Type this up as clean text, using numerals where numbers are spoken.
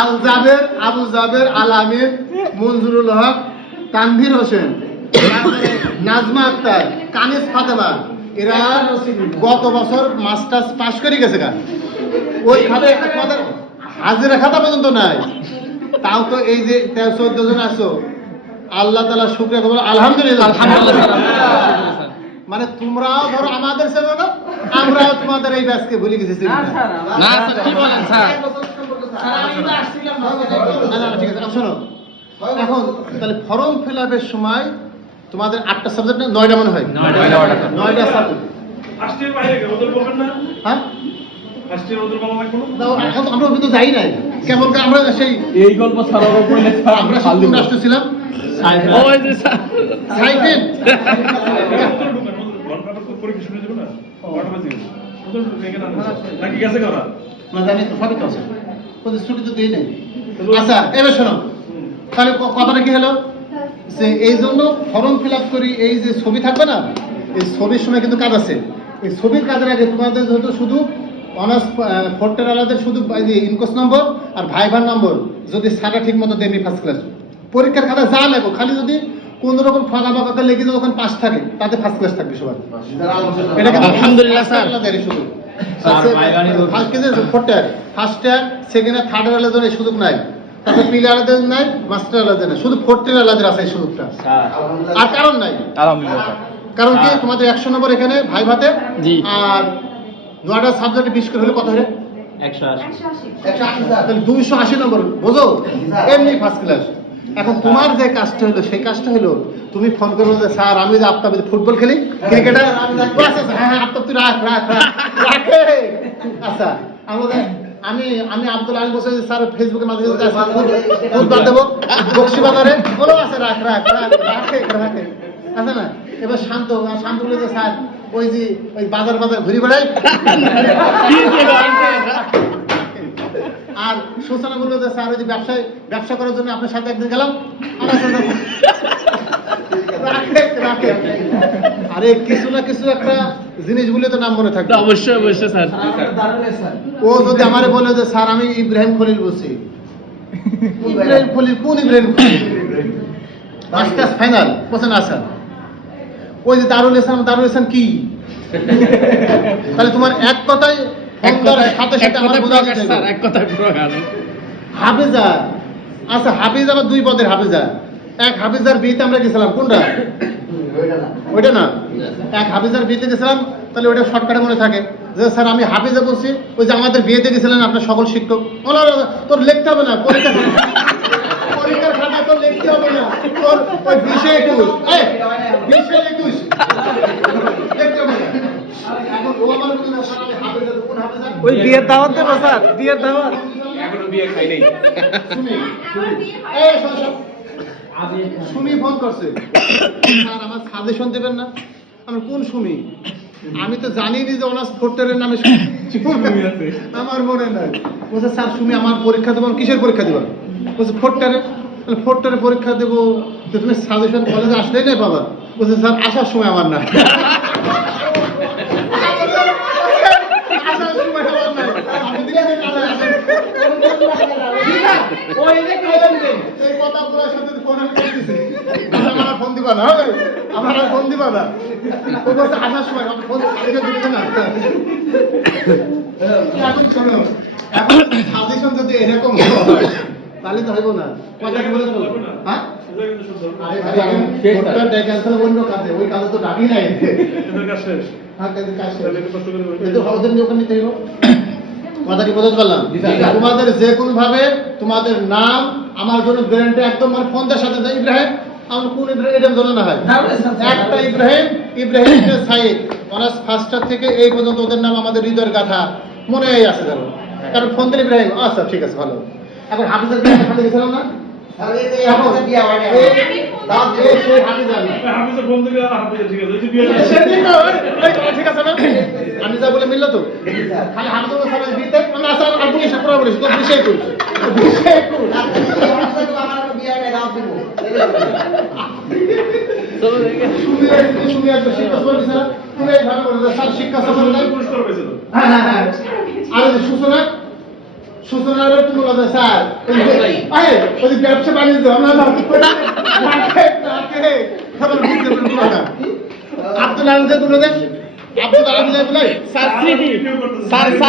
আবু জাবের, আল আমির, মঞ্জুরুল হক, তানভীর হোসেন, নাজমা আক্তার, কানিস ফাতেমা, এরা গত বছর মাস্টার্স পাশ করে গেছে গা। ওই খাতে তোমাদের হাজিরা খাতা পর্যন্ত নাই, তাও তো এই যে 14 জন আছো, আল্লাহ তাআলা শুকরিয়া করবো, আলহামদুলিল্লাহ। মানে তোমরাও ধরো আমাদের সেবা না, আমরাও তোমাদের এই ব্যাচকে ভুলে গেছি। না স্যার কি বলেন স্যার? ঠিক আছে, শোনো, এখন তাহলে ফর্ম ফিল আপের সময় তোমাদের 8টা সাবজেক্ট না 9টা মনে হয়, 9টা সাবজেক্ট। হ্যাঁ এখন আমরা তো যাই নাই, কেমন আমরা সেই এই গল্প ছাড়ার উপরে আমরা কোন রাষ্ট্র ছিলাম? ওই যে স্যার সাইফেন। না জানি তো, সবই তো আছে, প্রতিশ্রুতি তো দিই নাই। আচ্ছা এবার শোনো, তাহলে কথাটা কি হলো যে এই জন্য ফর্ম ফিল আপ করি, এই যে ছবি থাকবে না, এই ছবির সময় কিন্তু কাজ আছে। এই ছবির কাজের আগে তোমাদের যেহেতু শুধু অনার্স ফোর্থের আলাদা শুধু ইনকোর্স নম্বর আর ভাইভার নম্বর যদি সারা ঠিক মতো দেয়নি ফার্স্ট ক্লাস, পরীক্ষার খাতা যা লাগো, খালি যদি কোন রকম ফাঁকা ফাঁকা লেগে যদি ওখানে পাস থাকে তাতে ফার্স্ট ক্লাস থাকবে সবার। এটা আলহামদুলিল্লাহ স্যার। শুধু first year, second year, third year আলাদা এই সুযোগ নাই, তারপরে পিলে আলাদা নাই, মাস্টার আলাদা নাই, শুধু ফোর্থ ইয়ার আলাদা আছে এই সুযোগটা। আর কারণ নাই, কারণ কি তোমাদের 100 নম্বর এখানে ভাই ভাতে, আর 9টা সাবজেক্টে 20 করে হলে কত হলে 180, তাহলে 280 নম্বর, বুঝো এমনি ফার্স্ট ক্লাস। এখন তোমার যে কাজটা হলো সেই কাজটা হলো তুমি ফোন করো যে স্যার আমি যে আপনার ফুটবল খেলি, ক্রিকেটার, হ্যাঁ আপনার তুই রাখে। আচ্ছা আমাদের আমি আব্দুল আলী বসে স্যার ফেসবুকের মাধ্যমে ফুটবল দেবো বক্সি বাজারে, বলো আছে রাখে আছে না। এবার শান্ত বলে যে স্যার ওই যে ওই বাজার ঘুরে বেড়াই, আর সূচনা বললো যে স্যার ওই যে ব্যবসা করার জন্য আপনার সাথে একদিন গেলাম। আরে কিছু না কিছু একটা জিনিস বলে তো নাম মনে থাকবে। অবশ্যই অবশ্যই স্যার। ও যদি আমারে বলে যে স্যার আমি ইব্রাহিম খলিল বলছি, ইব্রাহিম খলিল কোন ইব্রাহিম খলিল? মাস্টার্স ফাইনাল বলছেন না স্যার, ওই যে দারুল ইসলাম কি? তাহলে তোমার এক কথায় হাফেজা। আচ্ছা হাফিজ আবার 2 পদের হাফেজা, এক হাফিজার বিয়েতে আমরা গেছিলাম, কোনটা? ওইটা না, এক হাফিজার বিয়েতে গেছিলাম, তাহলে ওইটা শর্টকাটে মনে থাকে যে স্যার আমি হাফিজা বলছি, ওই যে আমাদের বিয়েতে গেছিলেন আপনার সকল শিক্ষক। তোর লিখতে হবে না, পরীক্ষার খাতা তোর লিখতে হবে না, তোর ওই 20-21 লিখতে হবে না। ওই বিয়ের দাওয়াত দেবো স্যার, বিয়ের দাওয়াত এখনো বিয়ে খাই নাই। সুমি ফোন করছে, স্যার আমার সাজেশন দেবেন না। আমার কোন সুমি? আমি তো জানিনি যে ওনার ফোর্থের নামে আমার মনে নাই। বলছে স্যার সুমি আমার পরীক্ষা দেবো। কিসের পরীক্ষা দেবো? বলছে ফোর্থের পরীক্ষা দেবো, তুমি সাজেশন কলেজে আসলেই নাই বাবা। বলছে স্যার আসার সময় আমার না। ফোন দিবা না, আমার আর ফোন দিবা না। ও বলছে আসার সময় ফোন দিবে না। এখন শোনো, এখন সাজেশন যদি এরকম হয় তাহলে তো হইব না। কথা কি বলে তো? হ্যাঁ অন্য কাজে, ওই কাজে তো ডাকি নাই। হ্যাঁ কাজ শেষ, হাউসের নিয়ে ওখানে নিতে হইব। কথা কি বোঝাতে পারলাম? তোমাদের যে কোনো ভাবে তোমাদের নাম আমার জন্য গ্যারান্টি একদম, মানে ফোন দেওয়ার সাথে ইব্রাহিম, আমার কোন ইব্রাহিম জানা না হয়, একটা ইব্রাহিম সাইদ অনার্স ফার্স্ট থেকে এই পর্যন্ত ওদের নাম আমাদের হৃদয়ের গাথা মনে আছে জানো, কারণ ফোন দিলে ইব্রাহিম। আচ্ছা ঠিক আছে ভালো। এখন হাফিজের সাথে গেছিলাম না, আমি যা বলে মিললো তো, খালি হাফিজের বিয়েতে বিষয় করি। শিক্ষা সফর সূচনার তুলে দেয় স্যার ওই ব্যবসা বাণিজ্য আমরা আব্দুল আলম তুলে দেন আব্দুল আলম স্যার স্মৃতি স্যার স্যার